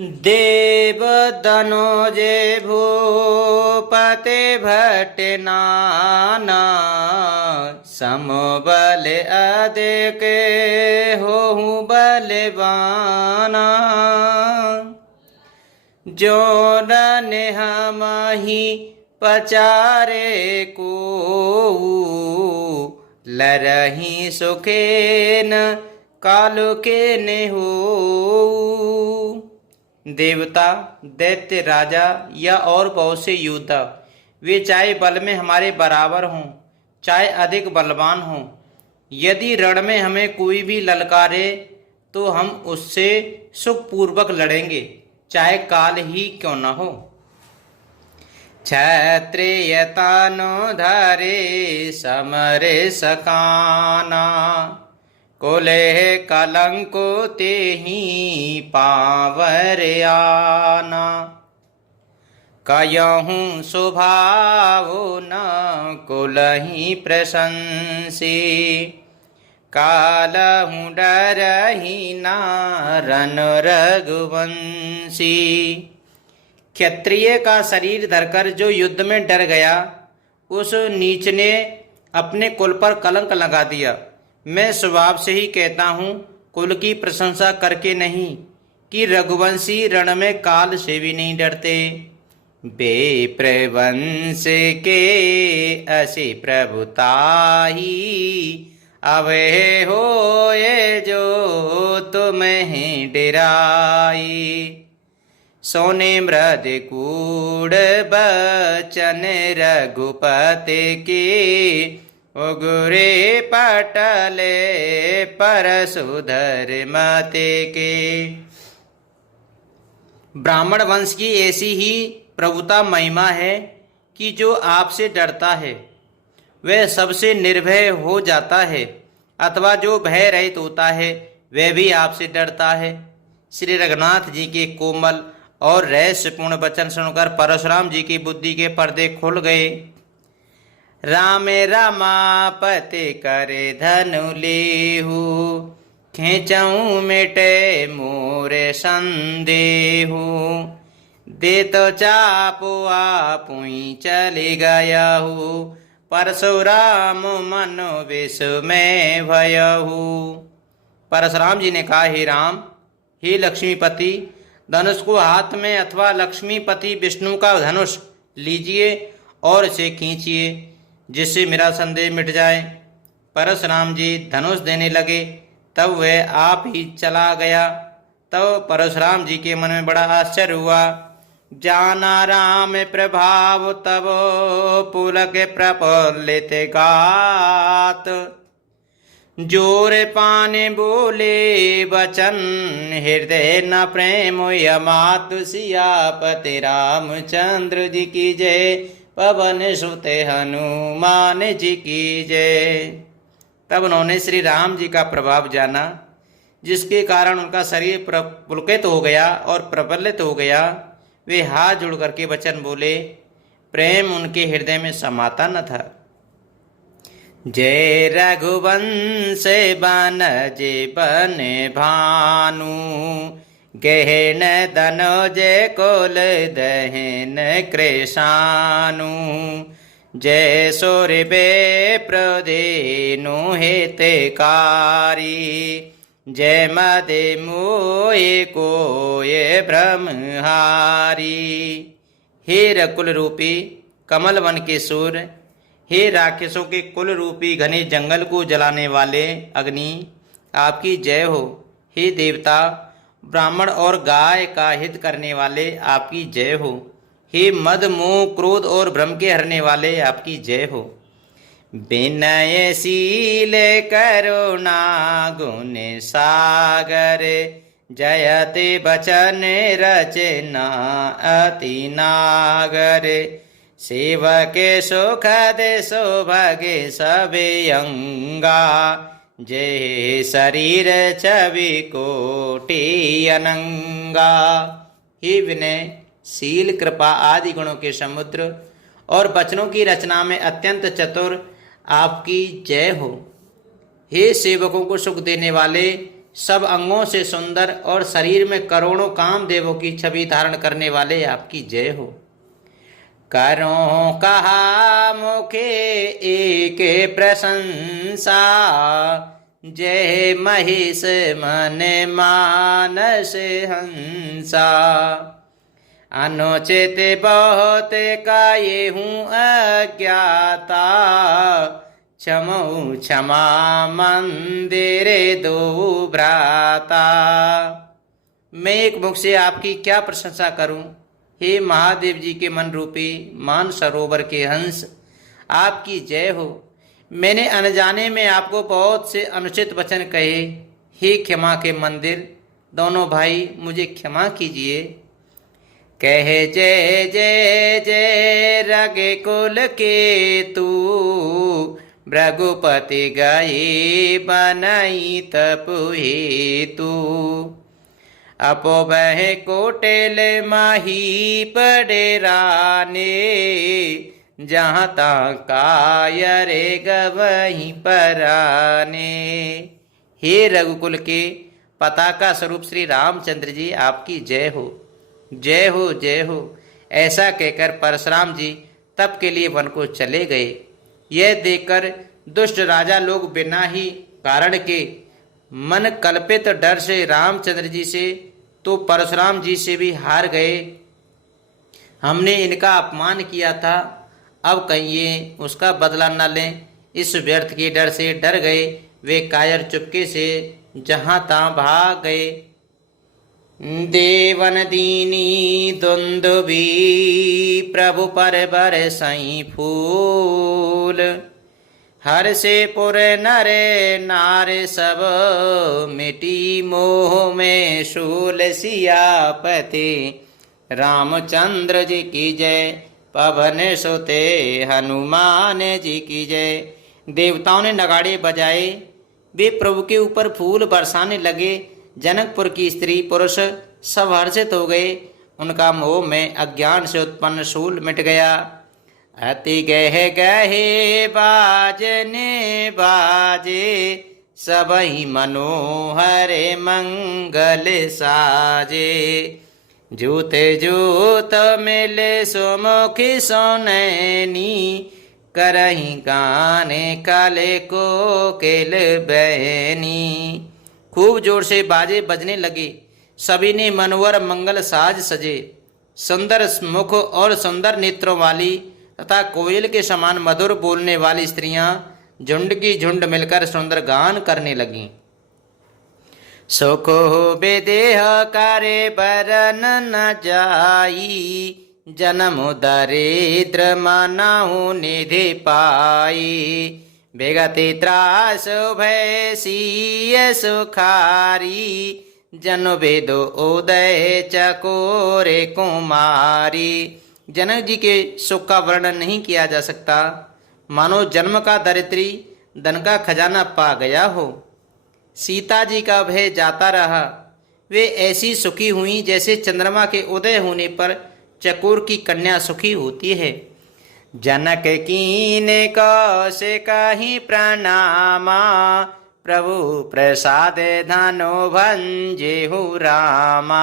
देव दनोजे भूपते भट्ट नाना, समबल अधिक होहु बलवाना। जो रन हमहि पचारे को, लरहि सुखेन कालु के नेहु। देवता, दैत्य, राजा या और बहुत से योद्धा, वे चाहे बल में हमारे बराबर हों, चाहे अधिक बलवान हों, यदि रण में हमें कोई भी ललकारे तो हम उससे सुखपूर्वक लड़ेंगे, चाहे काल ही क्यों न हो। क्षत्रिय तनु धरे समरे सकाना, कुले कलंको तेहि पावर आना। कयहूँ स्वभाव न कुलहि प्रशंसी, कालहूँ डरहि नारन रघुवंशी। क्षत्रिय का शरीर धरकर जो युद्ध में डर गया, उस नीच ने अपने कुल पर कलंक लगा दिया। मैं स्वभाव से ही कहता हूँ, कुल की प्रशंसा करके नहीं, कि रघुवंशी रण में काल से भी नहीं डरते। बेप्रवंश के असी प्रभुताही, अवे होए जो तुम्हें डराई। सोने मृद कूड़ बचन रघुपति के, उगरे पटले परशुधर मते के। ब्राह्मण वंश की ऐसी ही प्रभुता महिमा है कि जो आपसे डरता है वह सबसे निर्भय हो जाता है, अथवा जो भय रहित होता है वह भी आपसे डरता है। श्री रघुनाथ जी के कोमल और रहस्यपूर्ण वचन सुनकर परशुराम जी की बुद्धि के पर्दे खुल गए। राम रमापति करे धनु लेहु, खेचऊँ मिटे मोरे संदेहु। दे तो चापो आपुई चली गयहु, परशुराम मनो विस्मय भयहु। परशुराम जी ने कहा, हे राम, हे लक्ष्मीपति, धनुष को हाथ में अथवा लक्ष्मीपति विष्णु का धनुष लीजिए और इसे खींचिए, जिससे मेरा संदेह मिट जाए। परशुराम जी धनुष देने लगे, तब वह आप ही चला गया। तब परशुराम जी के मन में बड़ा आश्चर्य हुआ। जाना राम प्रभाव तब पुलक प्रफुल्लित गात, जोर पाने बोले वचन हृदय न प्रेम यमातु। सियापति रामचंद्र जी की जय, पवन सुत हनुमान जी की जय। तब उन्होंने श्री राम जी का प्रभाव जाना, जिसके कारण उनका शरीर पुलकित हो गया और प्रफुल्लित हो गया। वे हाथ जोड़ करके वचन बोले, प्रेम उनके हृदय में समाता न था। जय रघुवंश बन जे बन भानु, गहन दनोज कुल दहन कृशानु। जय सूर्य प्रदेनु हितकारी, जय मदे मोये कोय ब्रह्महारी। हे रकुल रूपी कमल वन के सूर्य, हे राक्षसों के कुल रूपी घने जंगल को जलाने वाले अग्नि, आपकी जय हो। हे देवता, ब्राह्मण और गाय का हित करने वाले, आपकी जय हो। हे मद मोह क्रोध और भ्रम के हरने वाले, आपकी जय हो। विनय शील करुणा गुण सागर, जयते बचन रचना अति नागर। सेवक सुखद सौभाग्य सबे अंगा, जय शरीर छवि कोटि अनंगा। हे विनय, शील, कृपा आदि गुणों के समुद्र और वचनों की रचना में अत्यंत चतुर, आपकी जय हो। हे सेवकों को सुख देने वाले, सब अंगों से सुंदर और शरीर में करोड़ों कामदेवों की छवि धारण करने वाले आपकी जय हो। करो कहा मुखे एक प्रशंसा, जय महिष मन मानस हंसा। अनुचित बहुत काये हूँ अज्ञाता, क्षमौ क्षमा मंदिर दो भ्राता। मैं एक मुख से आपकी क्या प्रशंसा करूं। हे महादेव जी के मन रूपी मान सरोवर के हंस, आपकी जय हो। मैंने अनजाने में आपको बहुत से अनुचित वचन कहे। हे क्षमा के मंदिर दोनों भाई, मुझे क्षमा कीजिए। कहे जय जय जय रगे कुल के तू, भृगुपति गए बनई तपु हेतु। अपो बह कोटेल माही पड़े राने, जहाँ तहाँ कायरे गवहीं पराने। हे रघुकुल के पताका स्वरूप श्री रामचंद्र जी, आपकी जय हो, जय हो, जय हो। ऐसा कहकर परशुराम जी तप के लिए वन को चले गए। यह देखकर दुष्ट राजा लोग बिना ही कारण के मन कल्पित डर से रामचंद्र जी से तो परशुराम जी से भी हार गए। हमने इनका अपमान किया था, अब कहीं ये उसका बदला न लें, इस व्यर्थ के डर से डर गए। वे कायर चुपके से जहां तहां भाग गए। देवन दीनी दुंदुभी, प्रभु पर बरसई फूल। हर से पुर नरे नारे सब, मिटी मोह में शूल। सियापति रामचंद्र जी की जय, पवन सुते हनुमान जी की जय। देवताओं ने नगाड़े बजाए, वे प्रभु के ऊपर फूल बरसाने लगे। जनकपुर की स्त्री पुरुष सब हर्षित हो गए। उनका मोह में अज्ञान से उत्पन्न शूल मिट गया। अति गह गहे बाजने बाजे, सबहि मनोहर मंगल साजे। जूत जूत मिले सुमुखी सुनैनी, करही गाने काले कोकिल बहनी। खूब जोर से बाजे बजने लगे। सभी ने मनोहर मंगल साज सजे। सुंदर मुख और सुंदर नेत्रों वाली तथा कोयल के समान मधुर बोलने वाली स्त्रियां झुंड की झुंड मिलकर सुंदर गान करने लगीं। सुखो बेदेह करे बरन न जाई, जन्म दरिद्र मानहु निधि पाई। बेगति त्रास भय सीय सुखारी, जन वेदो उदय चकोरे कुमारी। जनक जी के सुख का वर्णन नहीं किया जा सकता, मानो जन्म का दरिद्री धन का खजाना पा गया हो। सीता जी का भय जाता रहा। वे ऐसी सुखी हुई जैसे चंद्रमा के उदय होने पर चकोर की कन्या सुखी होती है। जनक कीने कौशे कहीं प्रणामा, प्रभु प्रसाद धनो भंजेहु रामा।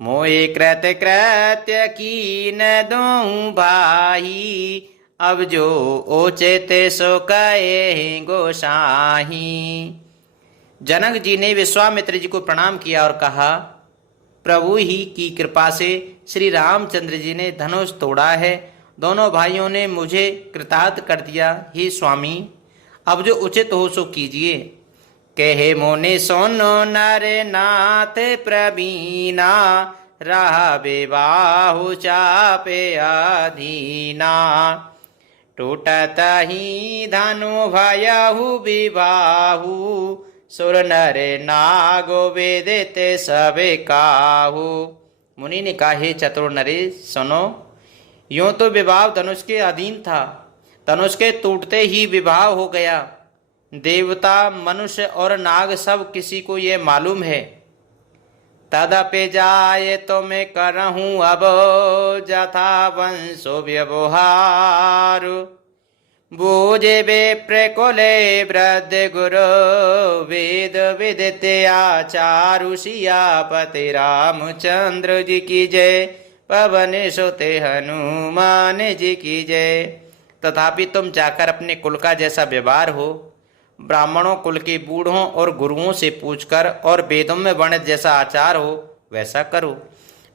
मोहि कृत कृत्य कीन दूं भाई, अब जो उचित सो कहे गोसाही। जनक जी ने विश्वामित्र जी को प्रणाम किया और कहा, प्रभु ही की कृपा से श्री रामचंद्र जी ने धनुष तोड़ा है। दोनों भाइयों ने मुझे कृतार्थ कर दिया। हे स्वामी, अब जो उचित हो सो कीजिए। कहे मोने सोनो नर नाथ प्रवीणा, रहा बेबाहु चापे अधीना। टूटत ही धनु भयहु विबाहु, सुर नर नागो वेदिते सबे काहू। मुनि ने कहा, हे चतुर नरेश सुनो, यूं तो विवाह धनुष के अधीन था, धनुष के टूटते ही विवाह हो गया। देवता मनुष्य और नाग सब किसी को ये मालूम है। तदपि जाए तो मैं करहूँ अब, जथा वंशो व्यवहार। बूझे विप्रकुले वृद्ध गुरु वेद विदित आचारु सियापति रामचंद्र जी की जय। पवन सुत हनुमान जी की जय। तथापि तुम जाकर अपने कुल का जैसा व्यवहार हो, ब्राह्मणों कुल के बूढ़ों और गुरुओं से पूछकर, और वेदों में वर्णित जैसा आचार हो वैसा करो।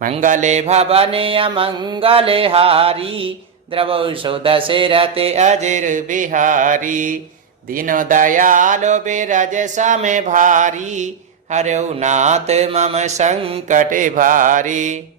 मंगले भवने अमंगले हारी, द्रवौ सो दशरथ अजिर बिहारी। दीन दयालो बिरज सम भारी, हरौ नाथ मम संकट भारी।